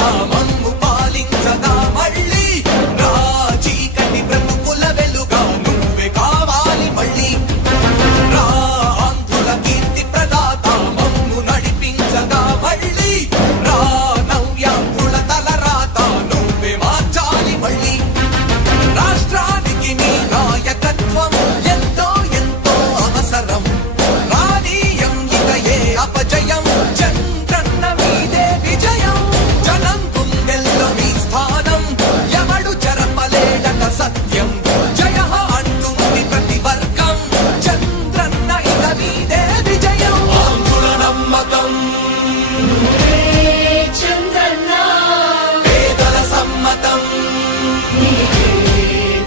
భవిత మమ్ము పాలించగా మళ్ళీ రా చీకటి బ్రతుకుల వెలుగా నువ్వే కావాలి మళ్ళీ రా ఆంధ్రుల కీర్తి ప్రదాత మమ్ము నడిపించగా మళ్ళీ రా నవ్యాంధ్రుల తలరాత నువ్వే మార్చాలి మళ్ళీ రాష్ట్రానికి నీ నాయకత్వం ఎంతో ఎంతో అవసరం రానీయం ఇక ఏ అపజయం చంద్రన్న మీదే విజయం జనం గుండెల్లో మీ స్థానం ఎవడు చెరపలేడట సత్యం జయ అంటుంది ప్రతి వర్గం చంద్రన్న ఇక మీదే విజయం ఆంధ్రుల నమ్మకం చంద్రన్న పేదల సమ్మతం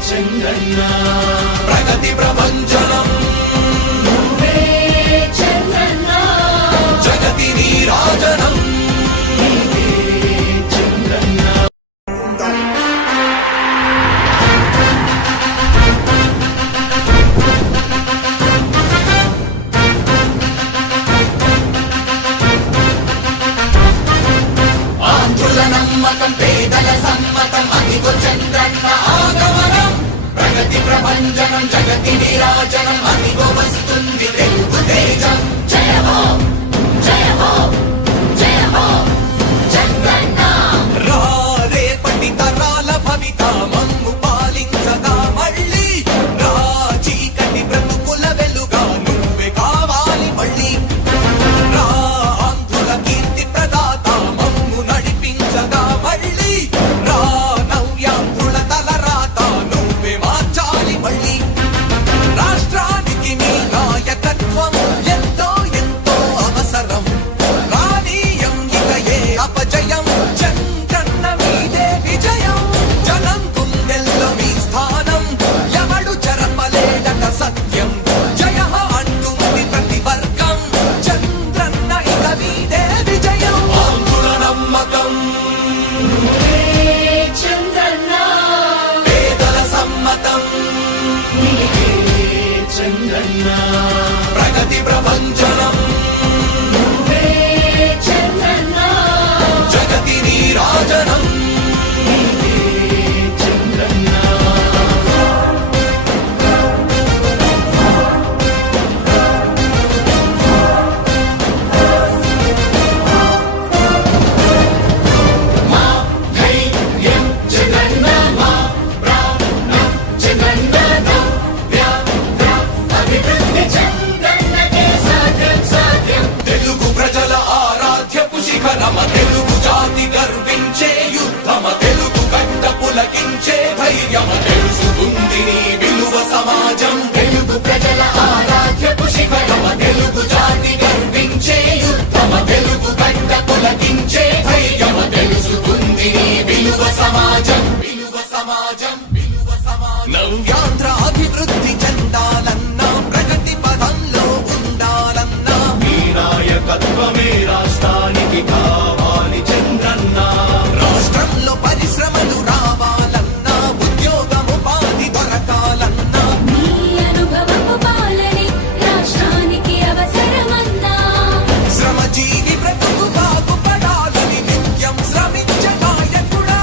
చంద్రన్న ప్రగతి ప్రభంజనం చంద్రన్న జగతి నీరాజనం చంద్రన్న ఆంధ్రుల నమ్మకం పేదల సమ్మతం అదిగో చంద్రన్న ఆగమనం ప్రగతి ప్రభంజనం జగతి నీరాజనం అదిగో వస్తుంది తెలుగు తేజం జయ హో జయ హో జయ హో చంద్రన్న రా రేపటి తరాల భవిత మమ్ము పాలించగా మళ్ళీ రా చీకటి బ్రతుకుల వెలుగా నువ్వే కావాలి మళ్ళీ రా ఆంధ్రుల కీర్తి ప్రదాత మమ్ము నడిపించగా మళ్ళీ రా నవ్యాంధ్రుల తలరాత నువ్వే మార్చాలి మళ్ళీ రాష్ట్రానికి నీ నాయకత్వం ఎంతో ఎంతో అవసరం రానీయం ఇక ఏ అపజయం చంద్రన్న మీదే విజయం జనం గుండెల్లో మీ స్థానం ఎవడు చెరపలేడట సత్యం జయ అంటుంది ప్రతి వర్గం చంద్రన్న ఇక మీదే విజయం ఆంధ్రుల నమ్మకం చంద్రన్న పేదల సమ్మతం చంద్రన్న ప్రగతి ప్రభంజనం చంద్రన్న జగతి నీరాజనం చంద్రన్న మా ధైర్యం చంద్రన్న మా ప్రాణం చంద్రన్న నవ్య అభివృద్ధి చంద్రన్నకే సాధ్యం సాధ్యం తెలుగు ప్రజల ఆరాధ్యపు శిఖరమ తెలుగు జాతి గర్వించే యుద్ధమ తెలుగు గడ్డ పులకించే ధైర్యమ తెలుసుకుంది నీ విలువ సమాజం తెలుగు ప్రజల ఆరాధ్యపు శిఖరమ తెలుగు జాతి గర్వించే యుద్ధమ తెలుగు గడ్డ పులకించే ధైర్యమ తెలుసుకుంది నీ విలువ సమాజం విలువ సమాజం విలువ సమాజం నవ్యాంధ్ర అభివృద్ధి చెందాలన్నా ప్రగతి పదంలో ఉండాలన్నా నీ నాయకత్వమే రాష్ట్రానికి కావాలి చంద్రన్న రాష్ట్రంలో పరిశ్రమలు రావాలన్నా ఉద్యోగముపాధి దొరకాలన్నా నీ అనుభవపు పాలనే రాష్ట్రానికి అవసరమన్నా శ్రమజీవి బ్రతుకు బాగుపడాలని నిత్యం శ్రమించే నాయకుడా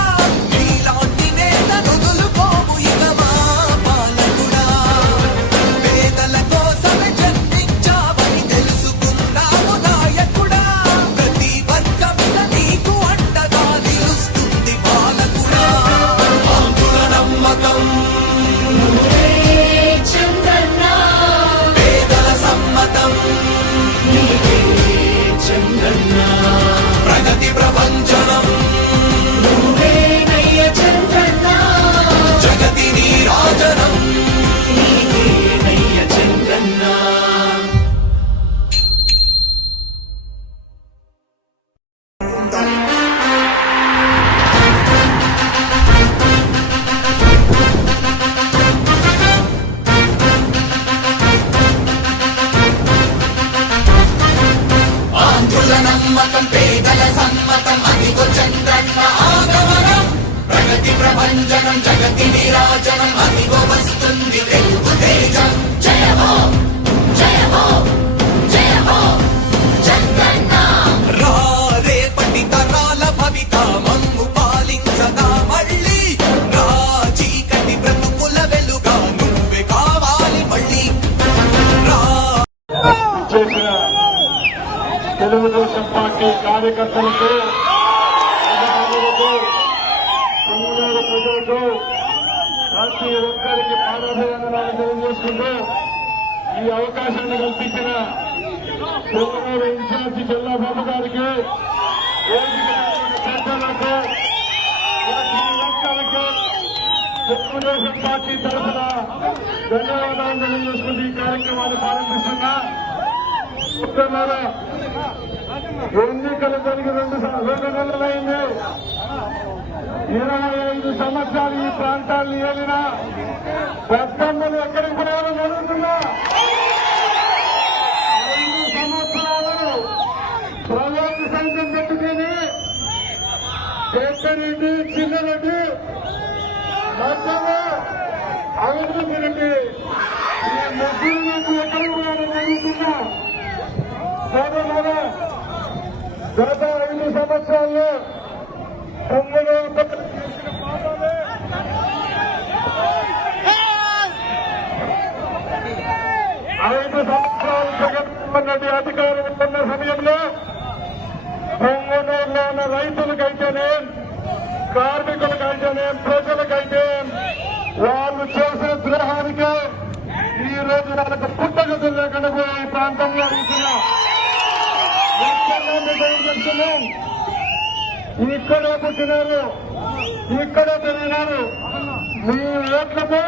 నీలాంటి నేత నుదులుకోవు ఇక మా పాలకుడా పేదల కోసమే జన్మించావని తెలుసుకున్నావు నాయకుడా ప్రతి వర్గమిద నీకు అండగా నిలుస్తుంది పాలకుడా ఆంధ్రుల నమ్మకం చంద్రన్న పేదల సమ్మతం చంద్రన్న ప్రగతి ప్రభంజనం నువ్వేనయ్య చంద్రన్న జగతి నీరాజనం నీకేనయ్య చంద్రన్న ఆంధ్రుల నమ్మకం పేదల సమ్మతం అదిగో చంద్రన్న ఆగమనం ప్రగతి ప్రభంజనం జగతి నీరాజనం అదిగో వస్తుంది తెలుగు తేజం జయ హో జయ హో జయ హో చంద్రన్న రా రేపటి తరాల భవిత మమ్ము కార్యకర్తలకు పొంగునూరు ప్రజలకు ప్రతి ఒక్కరికి పాదాభివందనాలు తెలియజేసుకుంటూ ఈ అవకాశాన్ని కల్పించిన పొంగునూరు ఇన్ఛార్జి జిల్లా బాబు గారికి పెద్దలకు ప్రతి ఒక్కరికి తెలుగుదేశం పార్టీ తరఫున ధన్యవాదాలు తెలియజేసుకుంటూ ఈ కార్యక్రమాన్ని ప్రారంభిస్తున్నా. ఎన్నికలు జరిగి 2 నెలలైంది. 25 సంవత్సరాలు ఈ ప్రాంతాన్ని ఏలిన పెద్దమ్మలు ఎక్కడికి పోయారో జరుగుతున్నా. 5 సంవత్సరాలు ప్రజలకు సైతం పెట్టుకుని పెద్దరెడ్డి, చిన్నరెడ్డి, మధ్యలో అభివృద్ధి రెడ్డి ఈ ముగ్గురు నుంచి ఎక్కడికి పోయారో జరుగుతున్నా. గత 5 సంవత్సరాల్లో పొంగునూరు 5 సంవత్సరాలు జగన్మోహన్ రెడ్డి అధికారం ఉన్న సమయంలో పొంగునూరులో ఉన్న రైతులకైతేనే, కార్మికులకైతేనే, ప్రజలకైతే వాళ్ళు చేసే ద్రోహానికే ఈ రోజు వాళ్ళకు పుట్టగతులు లేకుండా పోయి ఈ ప్రాంతంలో అడుగుతున్నా. ఇక్కడే పుట్టినారు, ఇక్కడే పెరిగినారు. మీ ఓట్లతో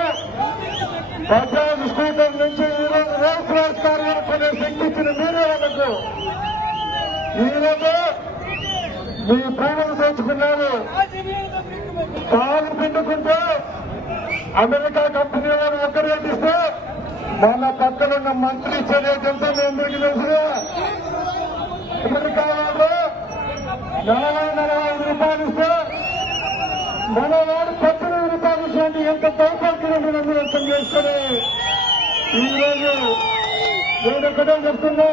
బజాజ్ స్కూటర్ నుంచి ఈరోజు రోల్స్ రాజ్ కారు కొనే శక్తి ఇచ్చిన మీరే వాళ్ళకు. ఈరోజు మీ భూములు తెచ్చుకున్నారు. పాలు పిండుకుంటే అమెరికా కంపెనీ వారు ఒక్క రేటు ఇస్తే మన పక్కనున్న మంత్రి ఇచ్చే రేటు ఎంత మీ అందరికీ తెలుసుగా. అమెరికా వాళ్ళు 40-45 రూపాయలు ఇస్తే మన వాడు 18 రూపాయలు ఇచ్చేది ఎంత దౌర్భాగ్యం మీరు అర్థం చేసుకుని ఈరోజు నేను ఒకటే చెప్తున్నా.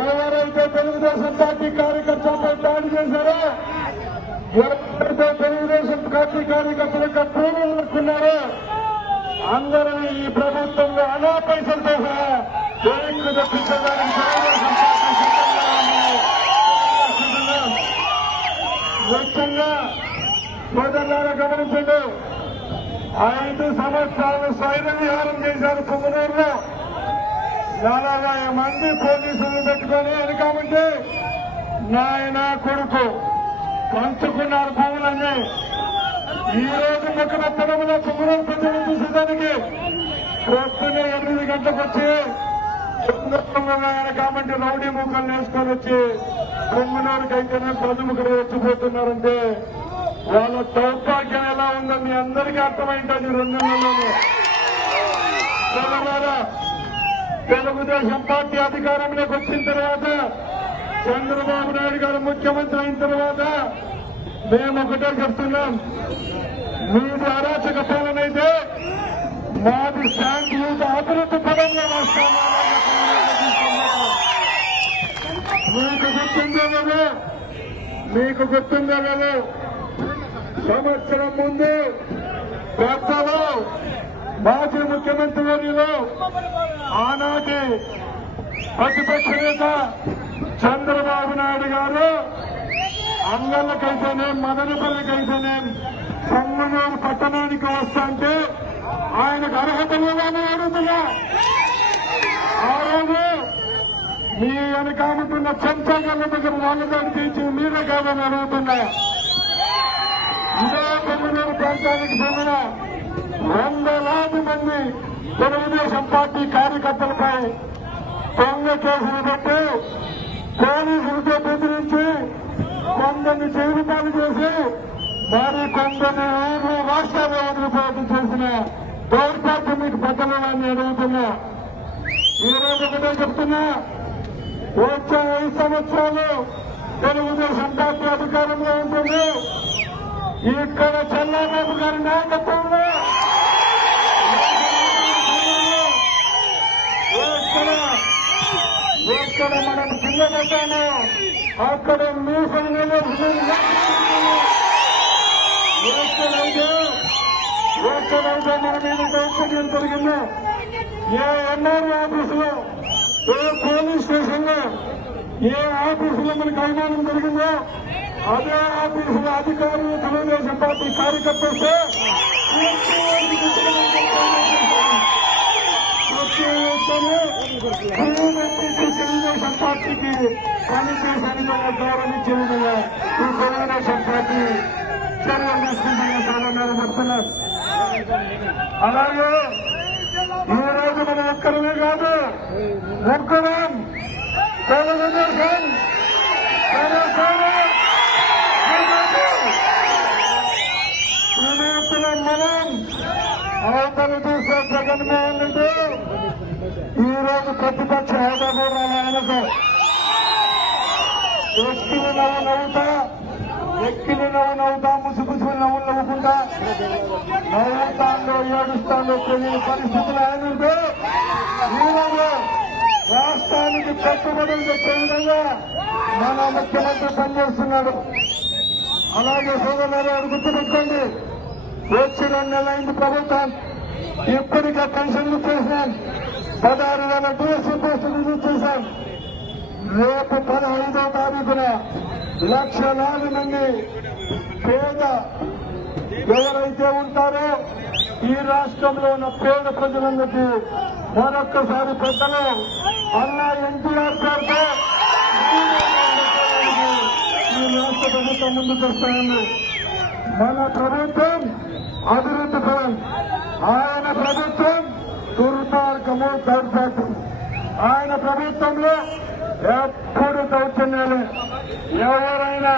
ఎవరైతే తెలుగుదేశం పార్టీ కార్యకర్తలపై దాడి చేశారో, ఎవరైతే తెలుగుదేశం పార్టీ కార్యకర్తలకు భూములు అనుకున్నారో అందరూ ఈ ప్రభుత్వంలో అనా పైసలతో సహా వెనక్కి తెప్పించడానికి తెలుగుదేశం పార్టీ సిద్ధంగా ఉంది. ముఖ్యంగా సోదరులారా గమనించండి. 5 సంవత్సరాలు స్వైర విహారం చేశారు పొంగునూరులో. 40 మంది పోలీసులు పెట్టుకొని వెనకామంటే నాయన కొడుకు పంచుకున్నారు భూములన్నీ. ఈ రోజు ముఖరత్నంలో పొంగునూరు ప్రజలు చూసేదానికి పొద్దున్నే 8 గంటలకు వచ్చి వెనకామంటే రౌడీ ముఖాలు వేసుకొని వచ్చి పొంగునూరుకైతేనే ప్రజముఖులు వచ్చిపోతున్నారంటే వాళ్ళ దౌర్భాగ్యం ఎలా ఉందో మీ అందరికీ అర్థమైంటుంది. 2 నెలల్లోనే తెలుగుదేశం పార్టీ అధికారంలోకి వచ్చిన తర్వాత, చంద్రబాబు నాయుడు గారు ముఖ్యమంత్రి అయిన తర్వాత మేము ఒకటే చెప్తున్నాం. మీది అరాచక పాలన అయితే మాది శాంతియుత అభివృద్ధి పదంలో వస్తాము. మీకు గుర్తుందో లేదో సంవత్సరం ముందు పెద్దలు మాజీ ముఖ్యమంత్రి వర్యులు ఆనాటి ప్రతిపక్ష నేత చంద్రబాబు నాయుడు గారు అంగళ్ళకైతేనే, మదనపల్లికైతేనే పొంగునూరు పట్టణానికి వస్తాంటే ఆయనకు అర్హత లేదని అడుగుతున్నా. ఆ రోజు మీ వెనకాముతున్న చెంచాగల దగ్గర వాళ్ళతో తీర్చి మీరే కాదని అడుగుతున్నా. ఇదే పొంగునూరు ప్రాంతానికి చెందిన 100,000 మంది తెలుగుదేశం పార్టీ కార్యకర్తలపై దొంగ కేసులు పెట్టి పోలీసులతో బెదిరించి కొందరిని జీవితాలు చేసి మరి కొందరిని ఊర్లో రాష్ట్రాలు వదిలిపోవడం చేసిన దౌర్భాగ్యం మీకు బద్దలని అడుగుతున్నా. ఈ రోజు ఒకటే చెప్తున్నా. వచ్చే 5 సంవత్సరాలు తెలుగుదేశం పార్టీ అధికారంలో ఉంటుంది. ఇక్కడ చంద్రబాబు గారి నాయకత్వంలో ఎక్కడ మనం కింద పెట్టామో అక్కడ మీసలు ఎక్కడైతే మన మీద దౌర్జన్యం జరిగిందో, ఏ ఎన్ఆర్ఓ ఆఫీసులో, ఏ పోలీస్ స్టేషన్ లో ఏ ఆఫీసులో మనకు అవమానం జరిగిందో అదే ఆఫీసులో అధికారులు తెలుగుదేశం పార్టీ కార్యకర్తలు తెలుగుదేశం పార్టీకి పనిచేసే గౌరవించే విధంగా ఈ తెలుగుదేశం పార్టీ చర్యలు తీసుకుంటున్న సాధారణ చెప్తున్నారు. అలాగే ఈ రోజు మనం ఒక్కరమే కాదు, ఒక్కరం తెలుగుదేశం మనం అవతల చూసే జగన్మోహన్ రెడ్డి ఈ రోజు ప్రతిపక్ష హోదా కూడా ఆయనకు ఎక్కిన నవ్వుతా ముసుగుసు నవ్వులు నవ్వుకుంటా నవ్వుతాంలో ఏడుస్తాంలో తెలియని పరిస్థితులు ఆయనకు ఈరోజు రాష్ట్రానికి పెట్టుబడులు తెచ్చే విధంగా మన ముఖ్యమంత్రి పనిచేస్తున్నాడు. అలాగే సోదరులు గుర్తుపెట్టుకోండి, వచ్చి 2 నెలలైంది ప్రభుత్వం, ఇప్పటికే పెన్షన్లు చేశాం, 16,000 డిఎస్సీ పోస్టులు రిలీజ్ చేశాం. రేపు 15వ తారీఖున లక్షలాది మంది పేద ఎవరైతే ఉంటారో ఈ రాష్ట్రంలో ఉన్న పేద ప్రజలందరికీ మరొక్కసారి పెద్దలు అన్నా ఎన్టీఆర్ పేరుతో ఈ రాష్ట్ర ప్రభుత్వం ముందుకు వస్తాయని. మన ప్రభుత్వం అభివృద్ధి పరం, ఆయన ప్రభుత్వం దుర్మార్గము దౌర్జాత్యం. ఆయన ప్రభుత్వంలో ఎప్పుడు దౌర్జన్యాలే. ఎవరైనా